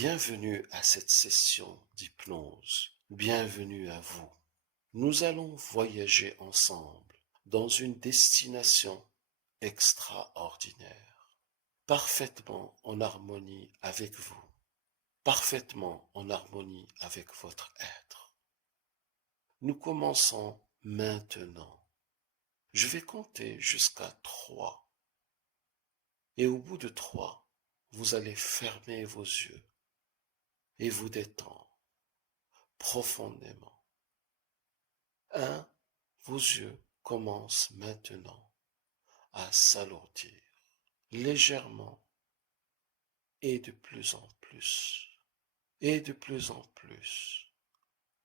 Bienvenue à cette session d'hypnose. Bienvenue à vous. Nous allons voyager ensemble dans une destination extraordinaire, parfaitement en harmonie avec vous, parfaitement en harmonie avec votre être. Nous commençons maintenant. Je vais compter jusqu'à 3. Et au bout de 3, vous allez fermer vos yeux et vous détendre profondément. 1. Vos yeux commencent maintenant à s'alourdir légèrement et de plus en plus, et de plus en plus,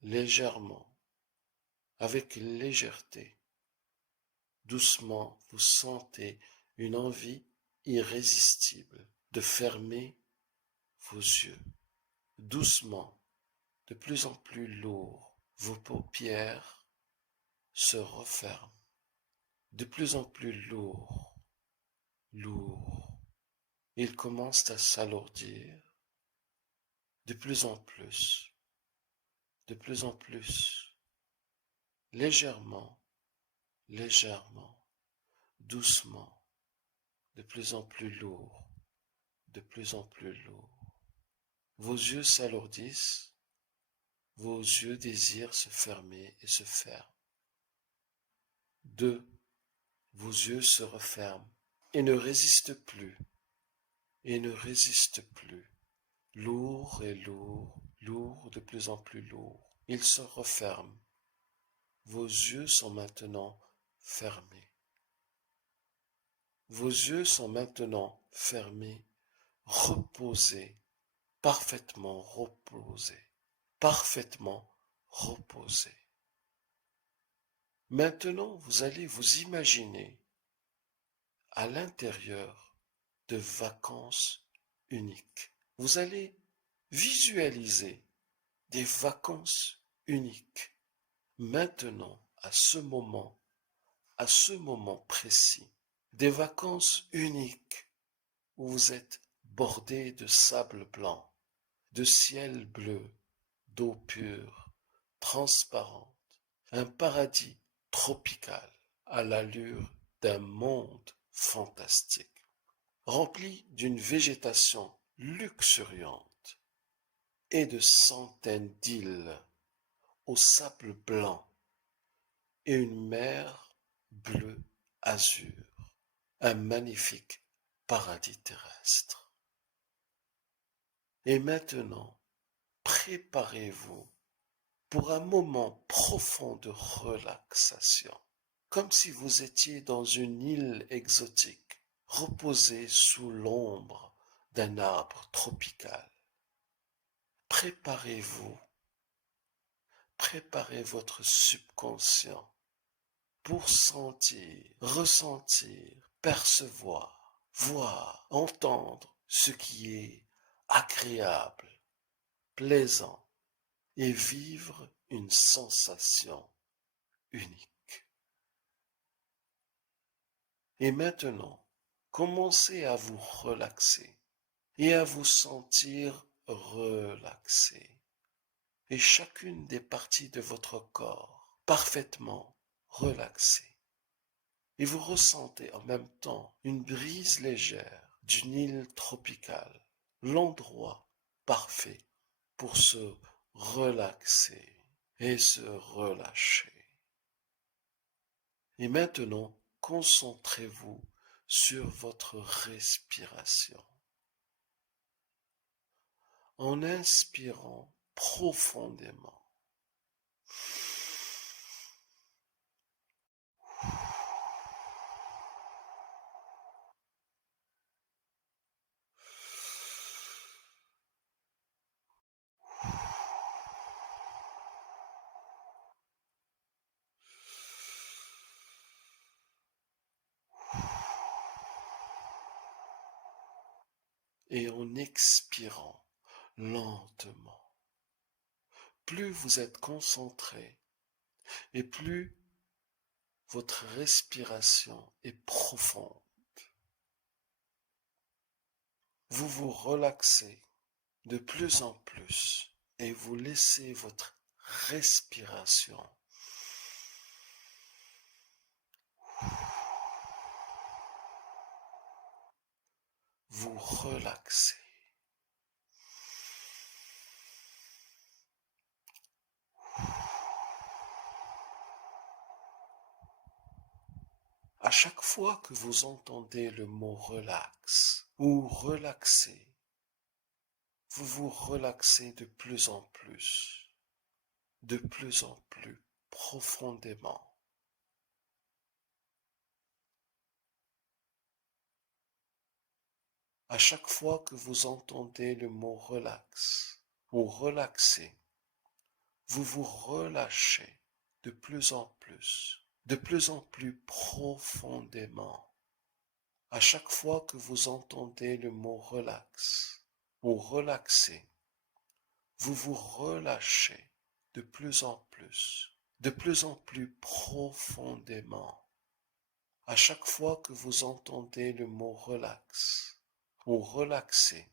légèrement, avec légèreté. Doucement, vous sentez une envie irrésistible de fermer vos yeux. Doucement, de plus en plus lourd, vos paupières se referment. De plus en plus lourd, lourd. Ils commencent à s'alourdir de plus en plus, de plus en plus, légèrement, légèrement, doucement, de plus en plus lourd, de plus en plus lourd. Vos yeux s'alourdissent, vos yeux désirent se fermer et se ferment. 2. Vos yeux se referment et ne résistent plus, et ne résistent plus. Lourd et lourd, lourd, de plus en plus lourd. Ils se referment. Vos yeux sont maintenant fermés. Vos yeux sont maintenant fermés, reposés, parfaitement reposés, parfaitement reposés. Maintenant, vous allez vous imaginer à l'intérieur de vacances uniques. Vous allez visualiser des vacances uniques. Maintenant, à ce moment précis, des vacances uniques où vous êtes bordé de sable blanc, de ciel bleu, d'eau pure, transparente, un paradis tropical à l'allure d'un monde fantastique, rempli d'une végétation luxuriante et de centaines d'îles au sable blanc et une mer bleu azur, un magnifique paradis terrestre. Et maintenant, préparez-vous pour un moment profond de relaxation, comme si vous étiez dans une île exotique, reposé sous l'ombre d'un arbre tropical. Préparez-vous, préparez votre subconscient pour sentir, ressentir, percevoir, voir, entendre ce qui est agréable, plaisant et vivre une sensation unique. Et maintenant, commencez à vous relaxer et à vous sentir relaxé. Et chacune des parties de votre corps parfaitement relaxée. Et vous ressentez en même temps une brise légère d'une île tropicale, l'endroit parfait pour se relaxer et se relâcher. Et maintenant, concentrez-vous sur votre respiration. En inspirant profondément, et en expirant lentement. Plus vous êtes concentré et plus votre respiration est profonde. Vous vous relaxez de plus en plus et vous laissez votre respiration vous relaxer. À chaque fois que vous entendez le mot relax ou relaxer, vous vous relaxez de plus en plus profondément. À chaque fois que vous entendez le mot relax ou relaxer, vous vous relâchez de plus en plus profondément. À chaque fois que vous entendez le mot relax ou relaxer, vous vous relâchez de plus en plus profondément. À chaque fois que vous entendez le mot relax ou relaxer,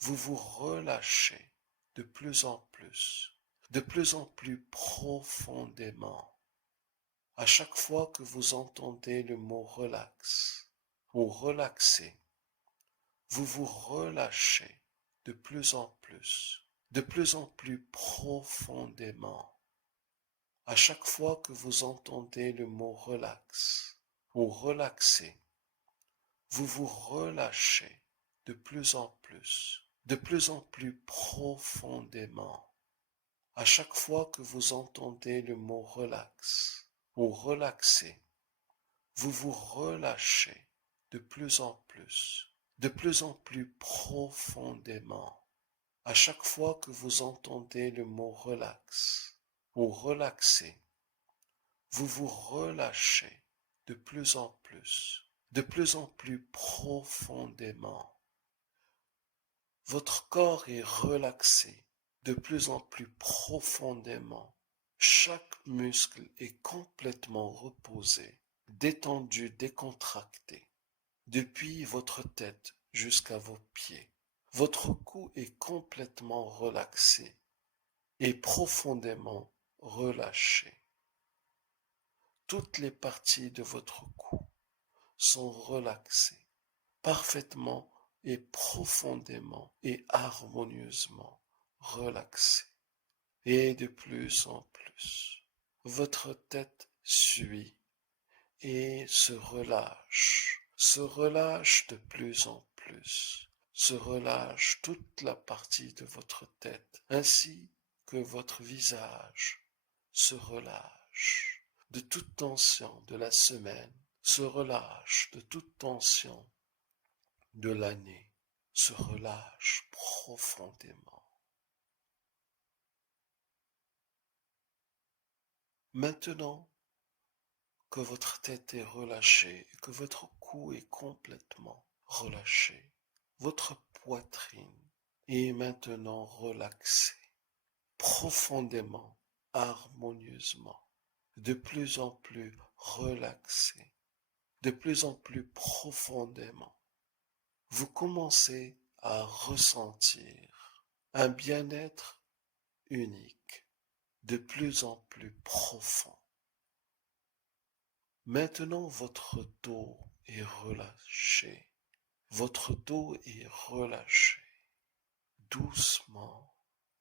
vous vous relâchez de plus en plus profondément. À chaque fois que vous entendez le mot relax ou relaxer, vous vous relâchez de plus en plus profondément. À chaque fois que vous entendez le mot relax ou relaxer, vous vous relâchez de plus en plus profondément. À chaque fois que vous entendez le mot relax ou relaxer, vous vous relâchez de plus en plus profondément. À chaque fois que vous entendez le mot relax ou relaxer, vous vous relâchez de plus en plus profondément. Votre corps est relaxé de plus en plus profondément. Chaque muscle est complètement reposé, détendu, décontracté, depuis votre tête jusqu'à vos pieds. Votre cou est complètement relaxé et profondément relâché. Toutes les parties de votre cou sont relaxées, parfaitement et profondément et harmonieusement relâchées. Et de plus en plus, votre tête suit et se relâche de plus en plus, se relâche toute la partie de votre tête, ainsi que votre visage se relâche de toute tension de la semaine, se relâche de toute tension de l'année, se relâche profondément. Maintenant que votre tête est relâchée et que votre cou est complètement relâché, votre poitrine est maintenant relaxée, profondément, harmonieusement, de plus en plus relaxée, de plus en plus profondément. Vous commencez à ressentir un bien-être unique, de plus en plus profond. Maintenant, votre dos est relâché. Votre dos est relâché, doucement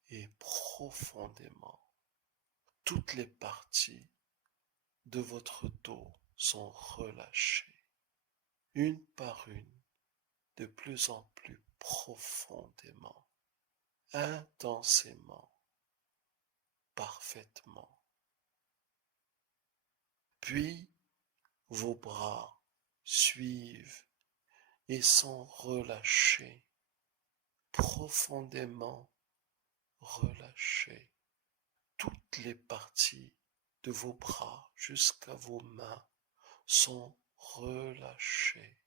et profondément. Toutes les parties de votre dos sont relâchées, une par une, de plus en plus profondément, intensément, parfaitement. Puis, vos bras suivent et sont relâchés, profondément relâchés. Toutes les parties de vos bras jusqu'à vos mains sont relâchées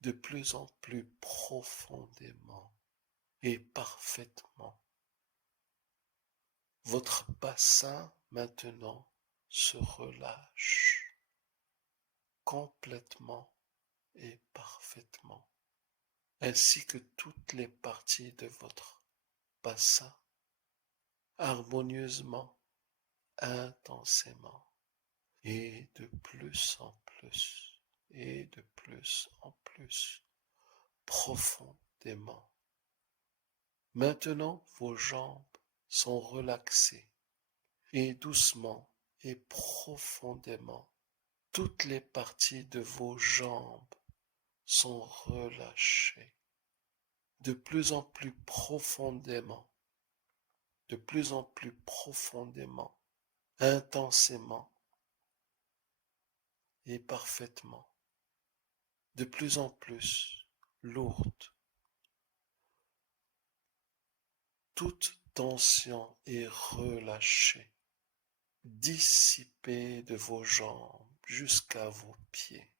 de plus en plus profondément et parfaitement. Votre bassin maintenant se relâche complètement et parfaitement. ainsi que toutes les parties de votre bassin, harmonieusement, intensément, et de plus en plus, et de plus en plus, profondément. Maintenant, vos jambes sont relaxées, et doucement et profondément, toutes les parties de vos jambes sont relâchées, de plus en plus profondément, de plus en plus profondément, intensément et parfaitement, de plus en plus lourde. Toute tension est relâchée, dissipée de vos jambes jusqu'à vos pieds.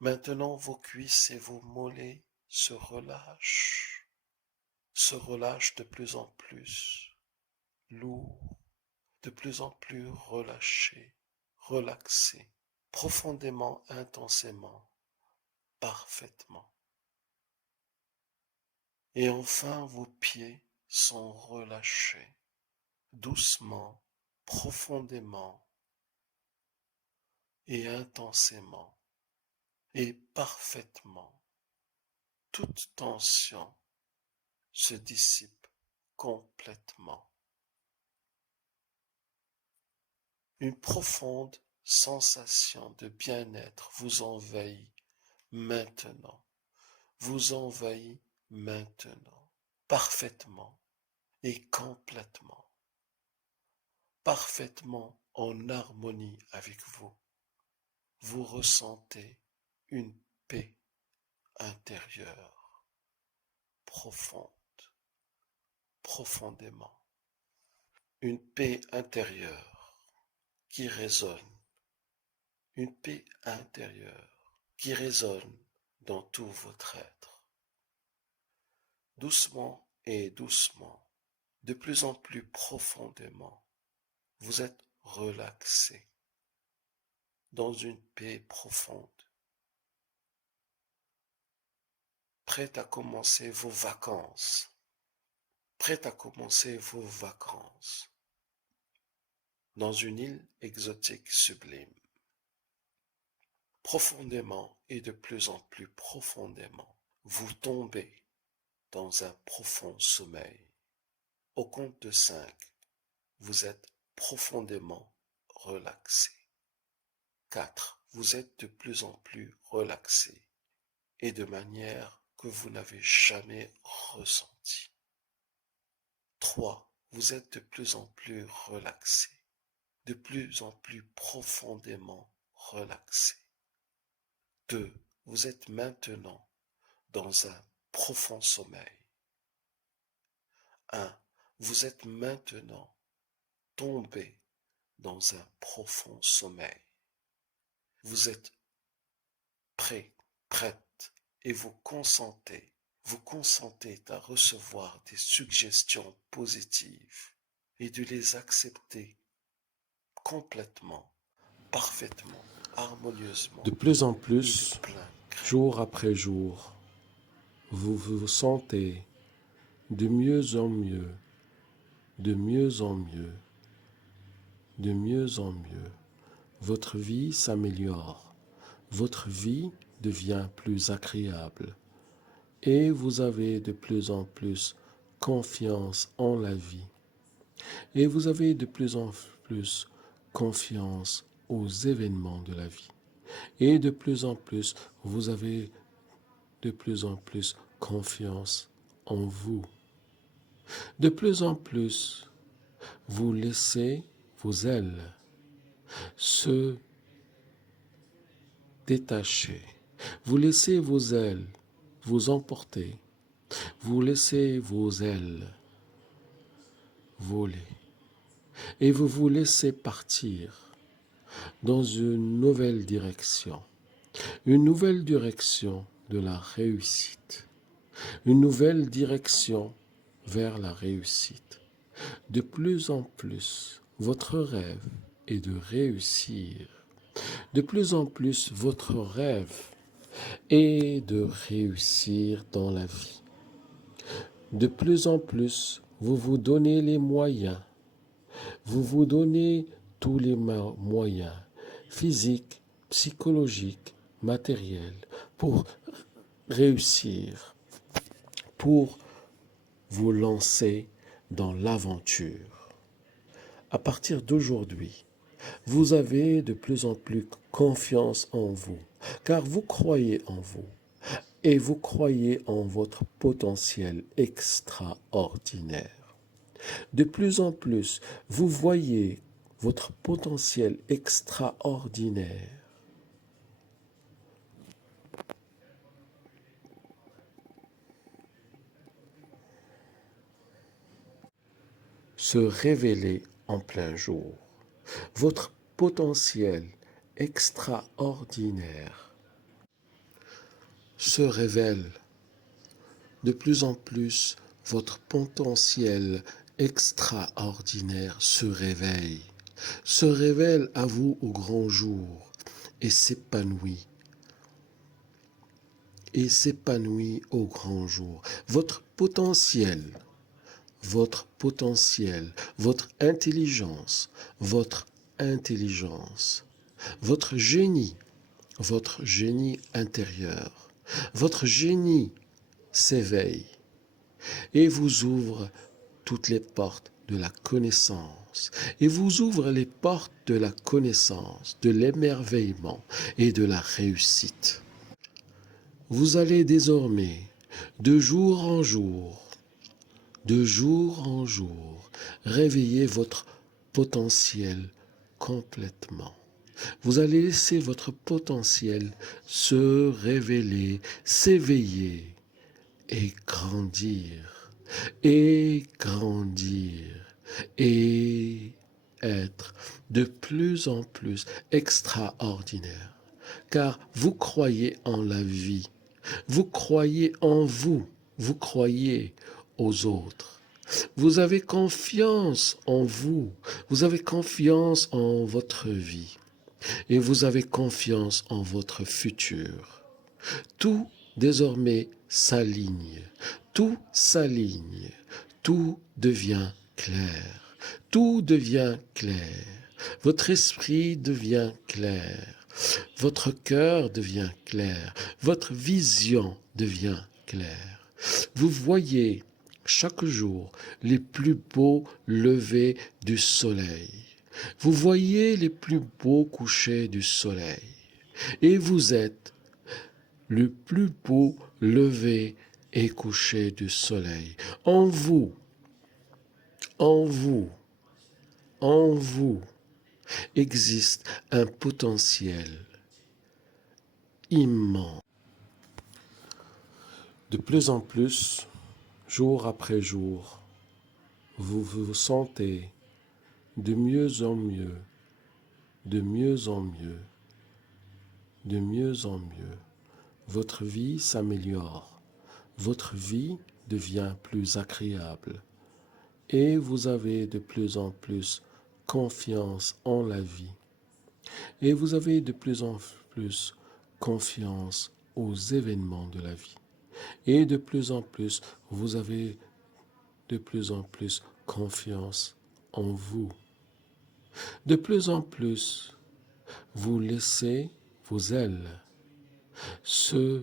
Maintenant, vos cuisses et vos mollets se relâchent de plus en plus, lourds, de plus en plus relâchés, relaxés, profondément, intensément, parfaitement. Et enfin, vos pieds sont relâchés, doucement, profondément et intensément et parfaitement. Toute tension se dissipe complètement. Une profonde sensation de bien-être vous envahit maintenant, parfaitement et complètement, parfaitement en harmonie avec vous. Vous ressentez une paix intérieure, profonde, profondément. Une paix intérieure qui résonne, une paix intérieure qui résonne dans tout votre être. Doucement et doucement, de plus en plus profondément, vous êtes relaxé dans une paix profonde, prêt à commencer vos vacances, dans une île exotique sublime. Profondément et de plus en plus profondément, vous tombez dans un profond sommeil. Au compte de 5, vous êtes profondément relaxé. 4, vous êtes de plus en plus relaxé et de manière que vous n'avez jamais ressentie. 3, vous êtes de plus en plus relaxé, de plus en plus profondément relaxé. 2, vous êtes maintenant dans un profond sommeil. 1, vous êtes maintenant tombé dans un profond sommeil. Vous êtes prête, et vous consentez à recevoir des suggestions positives et de les accepter complètement, parfaitement, harmonieusement. De plus en plus, jour après jour, vous vous sentez de mieux en mieux, de mieux en mieux, de mieux en mieux. Votre vie s'améliore, votre vie devient plus agréable et vous avez de plus en plus confiance en la vie. Et vous avez de plus en plus confiance aux événements de la vie. Et de plus en plus, vous avez de plus en plus confiance en vous. De plus en plus, vous laissez vos ailes se détacher. Vous laissez vos ailes vous emporter. Vous laissez vos ailes voler. Et vous vous laissez partir dans une nouvelle direction. Une nouvelle direction de la réussite. Une nouvelle direction vers la réussite. De plus en plus, votre rêve est de réussir. De plus en plus, votre rêve et de réussir dans la vie. De plus en plus, vous vous donnez les moyens, vous vous donnez tous les moyens physiques, psychologiques, matériels pour réussir, pour vous lancer dans l'aventure. À partir d'aujourd'hui, vous avez de plus en plus confiance en vous, car vous croyez en vous et vous croyez en votre potentiel extraordinaire. De plus en plus, vous voyez votre potentiel extraordinaire se révéler en plein jour. Votre potentiel extraordinaire se révèle de plus en plus. Votre potentiel extraordinaire se révèle à vous au grand jour et s'épanouit au grand jour. Votre potentiel, votre intelligence, votre génie intérieur, votre génie s'éveille et vous ouvre toutes les portes de la connaissance, et vous ouvre les portes de la connaissance, de l'émerveillement et de la réussite. Vous allez désormais, de jour en jour, réveiller votre potentiel complètement. Vous allez laisser votre potentiel se révéler, s'éveiller et grandir, et être de plus en plus extraordinaire. Car vous croyez en la vie, vous croyez en vous, vous croyez aux autres. Vous avez confiance en vous, vous avez confiance en votre vie et vous avez confiance en votre futur. Tout désormais s'aligne, tout devient clair, Votre esprit devient clair, votre cœur devient clair, votre vision devient claire. Vous voyez chaque jour les plus beaux levers du soleil. Vous voyez les plus beaux couchers du soleil. Et vous êtes le plus beau lever et coucher du soleil. En vous existe un potentiel immense. De plus en plus, jour après jour, vous vous sentez de mieux en mieux, Votre vie s'améliore, votre vie devient plus agréable et vous avez de plus en plus confiance en la vie. Et vous avez de plus en plus confiance aux événements de la vie. Et de plus en plus, vous avez de plus en plus confiance en vous. De plus en plus, vous laissez vos ailes se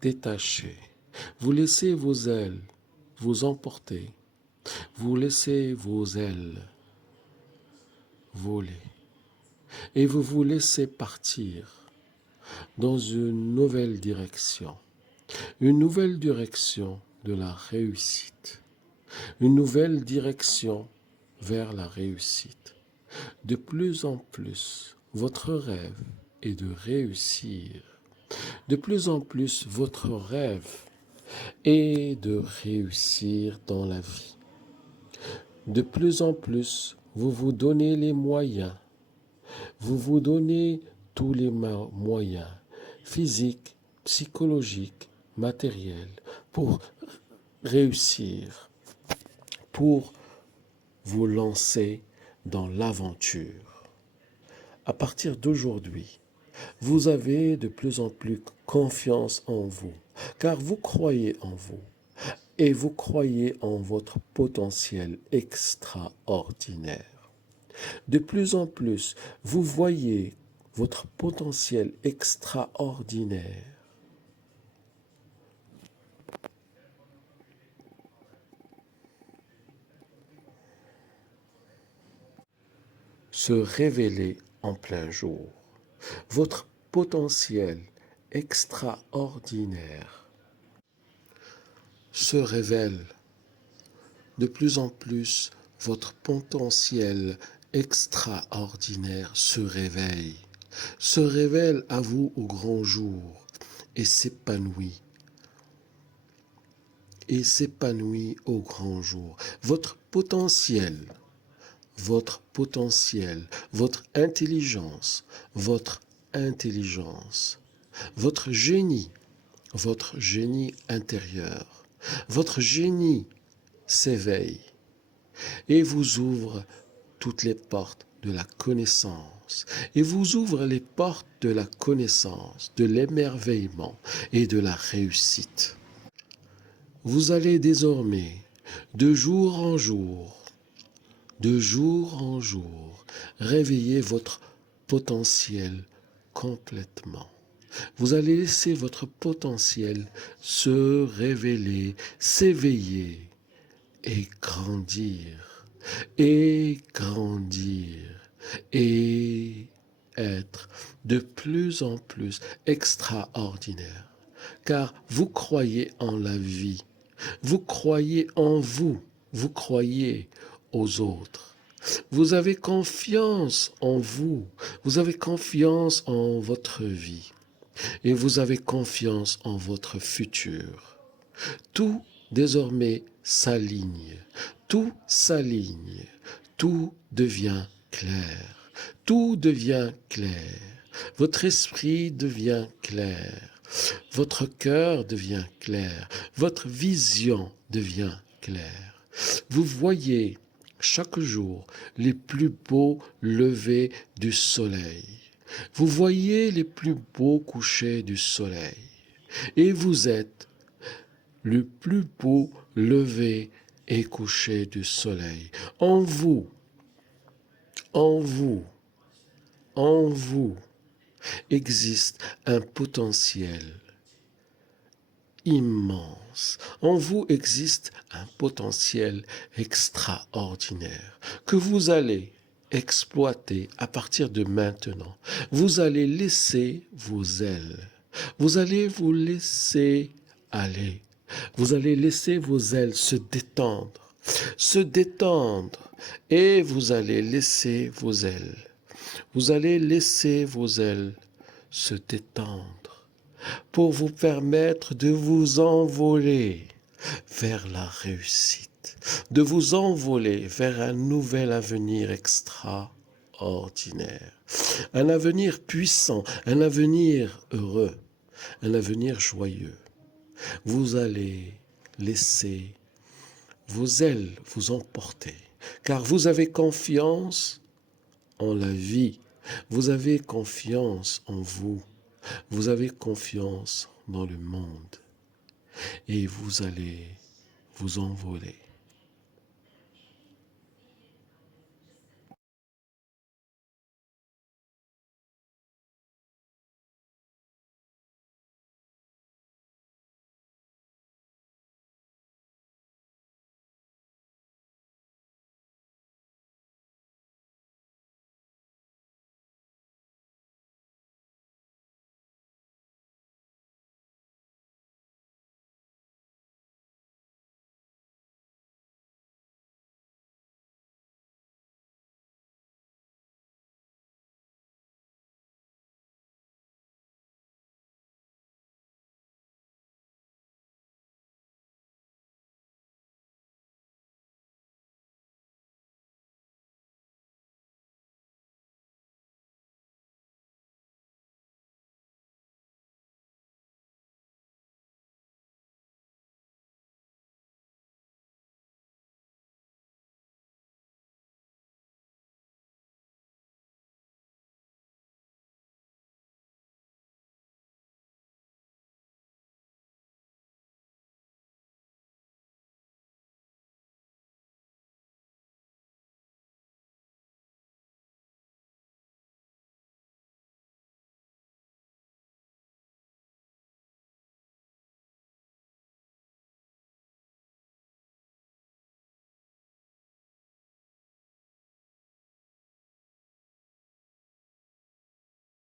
détacher. Vous laissez vos ailes vous emporter. Vous laissez vos ailes voler. Et vous vous laissez partir dans une nouvelle direction. Une nouvelle direction de la réussite. Une nouvelle direction vers la réussite. De plus en plus, votre rêve est de réussir. De plus en plus, votre rêve est de réussir dans la vie. De plus en plus, vous vous donnez les moyens. Vous vous donnez tous les moyens physiques, psychologiques, matériels pour réussir, pour vous lancer dans l'aventure. À partir d'aujourd'hui, Vous avez de plus en plus confiance en vous, car vous croyez en vous et vous croyez en votre potentiel extraordinaire. De plus en plus, vous voyez votre potentiel extraordinaire se révéler en plein jour. Votre potentiel extraordinaire se révèle de plus en plus. Votre potentiel extraordinaire se révèle à vous au grand jour et s'épanouit au grand jour. Votre potentiel, votre intelligence, votre génie intérieur, votre génie s'éveille et vous ouvre toutes les portes de la connaissance, et vous ouvre les portes de la connaissance, de l'émerveillement et de la réussite. Vous allez désormais, de jour en jour, réveiller votre potentiel complètement. Vous allez laisser votre potentiel se révéler, s'éveiller et grandir, et être de plus en plus extraordinaire. Car vous croyez en la vie, vous croyez en vous, vous croyez aux autres. Vous avez confiance en vous, vous avez confiance en votre vie et vous avez confiance en votre futur. Tout désormais s'aligne, tout s'aligne, tout devient clair, tout devient clair. Votre esprit devient clair, votre cœur devient clair, votre vision devient claire. Vous voyez chaque jour les plus beaux levers du soleil. Vous voyez les plus beaux couchers du soleil. Et vous êtes le plus beau lever et coucher du soleil. En vous, en vous, en vous existe un potentiel immense. En vous existe un potentiel extraordinaire que vous allez exploiter à partir de maintenant. Vous allez laisser vos ailes. Vous allez vous laisser aller. Vous allez laisser vos ailes se détendre, et vous allez laisser vos ailes. Vous allez laisser vos ailes se détendre pour vous permettre de vous envoler vers la réussite, de vous envoler vers un nouvel avenir extraordinaire, un avenir puissant, un avenir heureux, un avenir joyeux. Vous allez laisser vos ailes vous emporter, car vous avez confiance en la vie, vous avez confiance en vous, vous avez confiance dans le monde, et vous allez vous envoler